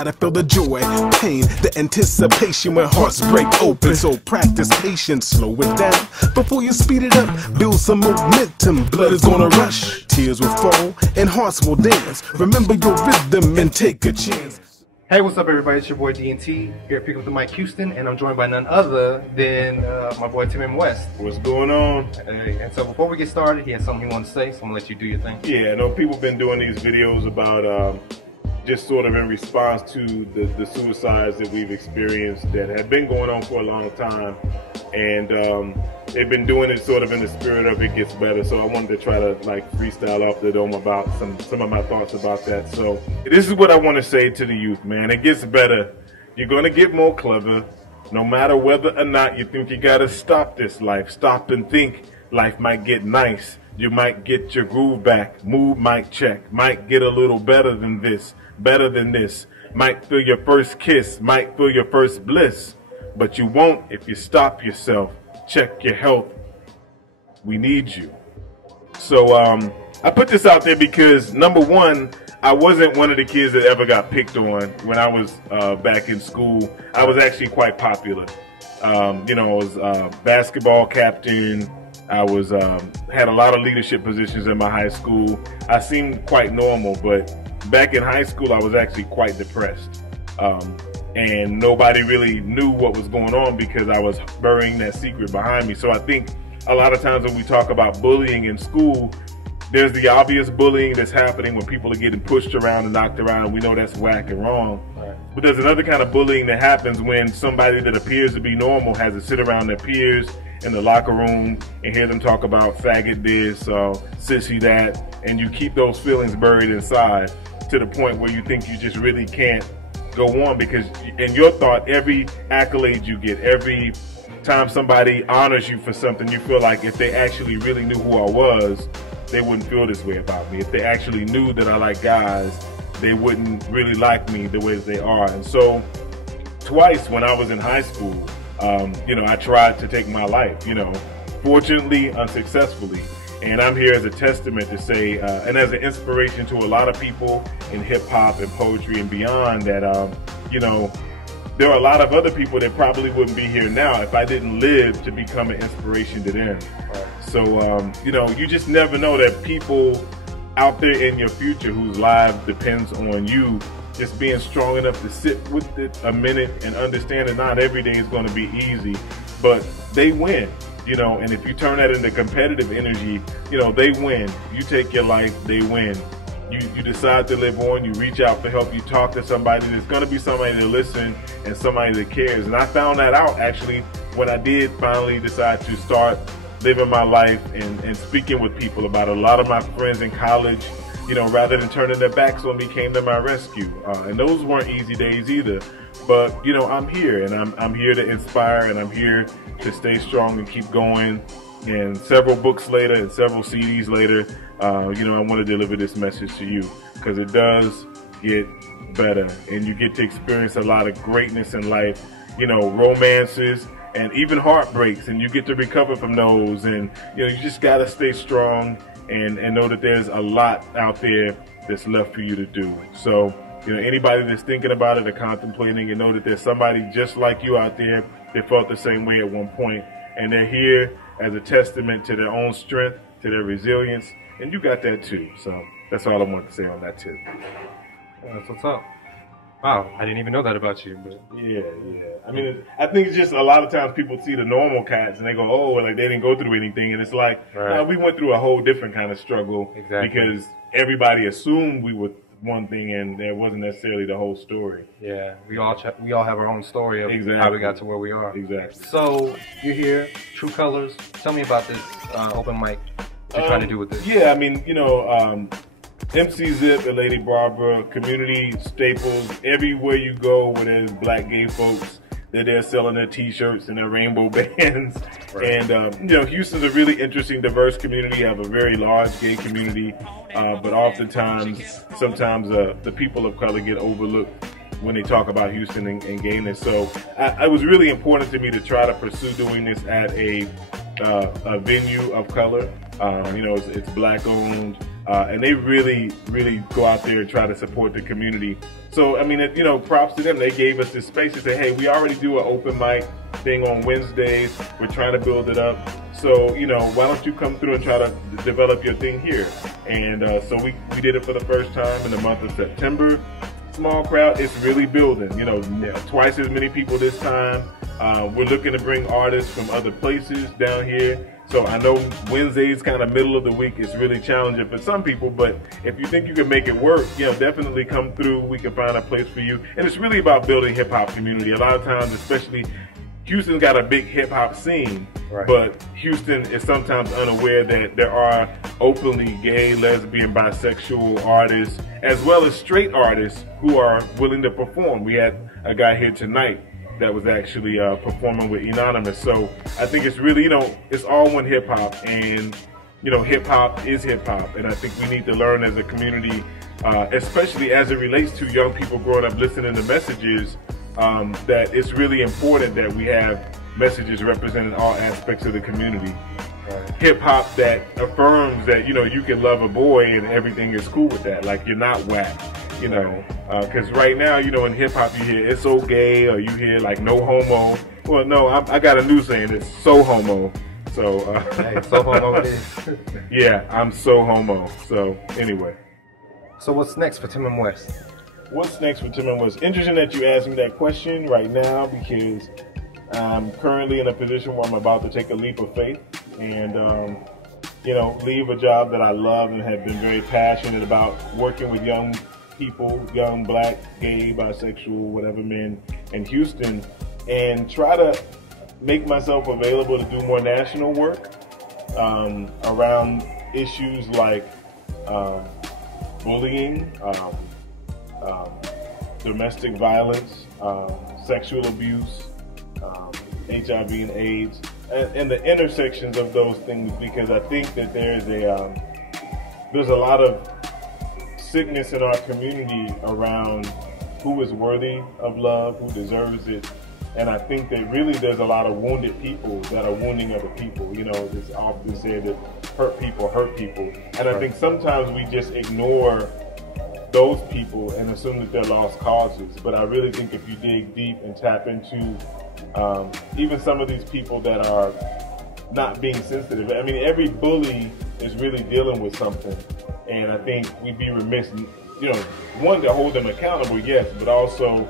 gotta feel the joy, pain, the anticipation when hearts break open. So practice patience, slow it down before you speed it up. Build some momentum, blood is gonna rush, tears will fall, and hearts will dance. Remember your rhythm and take a chance. Hey, what's up everybody? It's your boy DNT here at Pick Up the Mic Houston, and I'm joined by none other than my boy Tim West. What's going on? And so before we get started, he has something he wants to say, so I'm gonna let you do your thing. Yeah, I know people have been doing these videos about just sort of in response to the suicides that we've experienced that have been going on for a long time, and they've been doing it sort of in the spirit of it gets better. So I wanted to try to like freestyle off the dome about some of my thoughts about that. So this is what I want to say to the youth, man. It gets better. You're gonna get more clever, no matter whether or not you think you gotta stop this life. Stop and think. Life might get nice. You might get your groove back. Mood might check. Might get a little better than this. Better than this. Might feel your first kiss. Might feel your first bliss. But you won't if you stop yourself. Check your health. We need you. So I put this out there because, number one, I wasn't one of the kids that ever got picked on when I was back in school. I was actually quite popular. You know, I was basketball captain. I was had a lot of leadership positions in my high school. I seemed quite normal, but back in high school, I was actually quite depressed. And nobody really knew what was going on because I was burying that secret behind me. So I think a lot of times when we talk about bullying in school, there's the obvious bullying that's happening when people are getting pushed around and knocked around, and we know that's whack and wrong. Right. But there's another kind of bullying that happens when somebody that appears to be normal has to sit around their peers in the locker room and hear them talk about faggot this, sissy that, and you keep those feelings buried inside to the point where you think you just really can't go on, because in your thought, every accolade you get, every time somebody honors you for something, you feel like if they actually really knew who I was, they wouldn't feel this way about me. If they actually knew that I like guys, they wouldn't really like me the way that they are. And so twice when I was in high school, you know, I tried to take my life, you know, fortunately, unsuccessfully. And I'm here as a testament to say, and as an inspiration to a lot of people in hip hop and poetry and beyond, that, you know, there are a lot of other people that probably wouldn't be here now if I didn't live to become an inspiration to them. So, you know, you just never know that people out there in your future whose lives depends on you just being strong enough to sit with it a minute and understand that not every day is going to be easy, but they win. You know, and if you turn that into competitive energy, you know, they win. You take your life, they win. You decide to live on, you reach out for help, you talk to somebody, there's going to be somebody to listen and somebody that cares. And I found that out actually when I did finally decide to start living my life and speaking with people about it. A lot of my friends in college, you know, rather than turning their backs on me, came to my rescue. And those weren't easy days either. But, you know, I'm here, and I'm here to inspire, and I'm here to stay strong and keep going. And several books later and several CDs later, you know, I want to deliver this message to you because it does get better, and you get to experience a lot of greatness in life, you know, romances and even heartbreaks, and you get to recover from those. And, you know, you just got to stay strong and know that there's a lot out there that's left for you to do. So, you know, anybody that's thinking about it or contemplating, and know that there's somebody just like you out there that felt the same way at one point, and they're here as a testament to their own strength, to their resilience, and you got that too. So that's all I want to say on that tip. That's what's up. Wow, I didn't even know that about you. But yeah. I mean, I think it's just a lot of times people see the normal cats and they go, oh, like they didn't go through anything, and it's like, right. We went through a whole different kind of struggle. Exactly. Because everybody assumed we were one thing, and that wasn't necessarily the whole story. Yeah, we all have our own story of exactly. How we got to where we are. Exactly. So you're here, True Colors. Tell me about this open mic you're trying to do with this. Yeah, I mean, you know, MC Zip and Lady Barbara, community staples. Everywhere you go where there's black gay folks, they're there selling their t-shirts and their rainbow bands. Right. And, you know, Houston's a really interesting, diverse community. You have a very large gay community, but oftentimes, sometimes the people of color get overlooked when they talk about Houston and gayness. So it was really important to me to try to pursue doing this at a venue of color. You know, it's black owned. and they really go out there and try to support the community. So I mean, you know, props to them. They gave us this space to say, hey, we already do an open mic thing on Wednesdays. We're trying to build it up. So, you know, why don't you come through and try to develop your thing here? And so we did it for the first time in the month of September. Small crowd, it's really building. You know, twice as many people this time. We're looking to bring artists from other places down here. So I know Wednesdays, kind of middle of the week, is really challenging for some people, but if you think you can make it work, you know, definitely come through. We can find a place for you. And it's really about building hip hop community. A lot of times, especially Houston's got a big hip hop scene, right, but Houston is sometimes unaware that there are openly gay, lesbian, bisexual artists, as well as straight artists who are willing to perform. We had a guy here tonight that was actually performing with Anonymous. So I think it's really, you know, it's all one hip hop, and, you know, hip hop is hip hop. And I think we need to learn as a community, especially as it relates to young people growing up listening to messages, that it's really important that we have messages representing all aspects of the community. Hip hop that affirms that, you know, you can love a boy and everything is cool with that. Like, you're not whack. You know, because right now, you know, in hip hop you hear it's so gay, or you hear like no homo. Well, no, I got a new saying, it's so homo. So, hey, so homo it is. Yeah, I'm so homo. So, anyway. So what's next for Tim and West? What's next for Tim and West? Interesting that you asked me that question right now, because I'm currently in a position where I'm about to take a leap of faith and, you know, leave a job that I love and have been very passionate about, working with young people, young black, gay, bisexual, whatever men in Houston, and try to make myself available to do more national work around issues like bullying, domestic violence, sexual abuse, HIV and AIDS, and the intersections of those things, because I think that there's a lot of sickness in our community around who is worthy of love, who deserves it. And I think that really there's a lot of wounded people that are wounding other people. You know, it's often said that hurt people hurt people. And I think sometimes we just ignore those people and assume that they're lost causes. But I really think if you dig deep and tap into even some of these people that are not being sensitive. I mean, every bully is really dealing with something. And I think we'd be remiss, you know, one, to hold them accountable, yes, but also,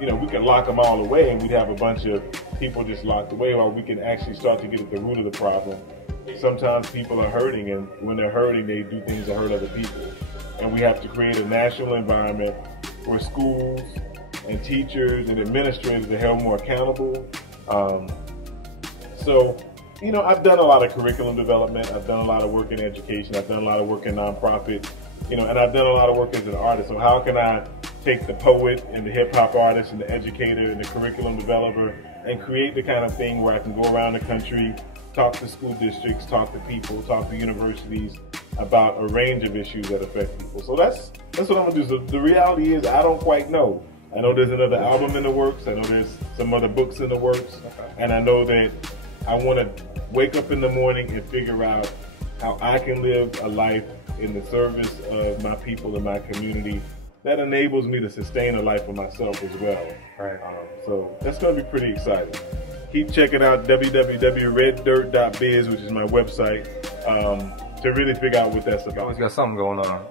you know, we could lock them all away and we'd have a bunch of people just locked away, while we can actually start to get at the root of the problem. Sometimes people are hurting, and when they're hurting, they do things to hurt other people. And we have to create a national environment for schools and teachers and administrators to help more accountable. So, you know, I've done a lot of curriculum development. I've done a lot of work in education. I've done a lot of work in nonprofit, you know, and I've done a lot of work as an artist. So how can I take the poet and the hip hop artist and the educator and the curriculum developer and create the kind of thing where I can go around the country, talk to school districts, talk to people, talk to universities about a range of issues that affect people. So that's what I'm gonna do. So the reality is, I don't quite know. I know there's another album in the works. I know there's some other books in the works. And I know that I want to wake up in the morning and figure out how I can live a life in the service of my people and my community that enables me to sustain a life for myself as well. Right. So that's going to be pretty exciting. Keep checking out www.reddirt.biz, which is my website, to really figure out what that's about. Always got something going on.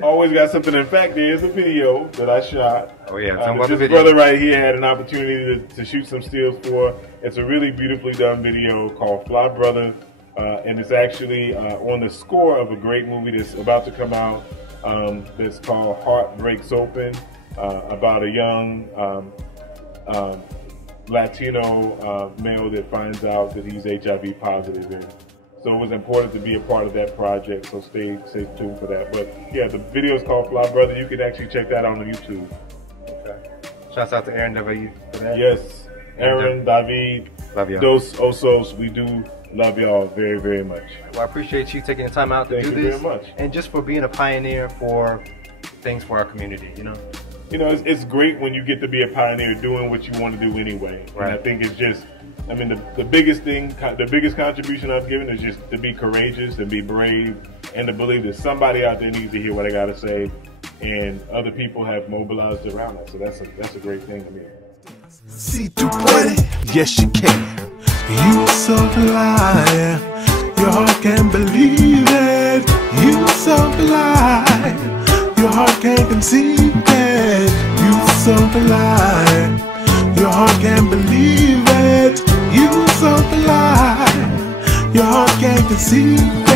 Always got something. In fact, there is a video that I shot. Oh yeah, tell me about the this video. brother right here had an opportunity to shoot some stills for. It's a really beautifully done video called Fly Brother, and it's actually on the score of a great movie that's about to come out, that's called Heart Breaks Open, about a young Latino male that finds out that he's HIV positive. And so it was important to be a part of that project, so stay tuned for that. But yeah, the video is called Fly Brother. You can actually check that out on YouTube. Okay. Shouts out to Aaron David for that. Yes, Aaron, David, love y'all. Dos Osos, we do love y'all very, very much. Well, I appreciate you taking the time out to do this. Thank you very much. And just for being a pioneer for things for our community, you know? You know, it's great when you get to be a pioneer doing what you want to do anyway. Right. And I think it's just, I mean, the biggest thing, the biggest contribution I've given is just to be courageous and be brave and to believe that somebody out there needs to hear what I got to say, and other people have mobilized around us. So that's a great thing to me. See tu puedes, yes you can. You so blind, your heart can't believe it. You so blind, your heart can't conceive it. You so blind, your heart can't believe it. You so blind, your heart can't conceive it.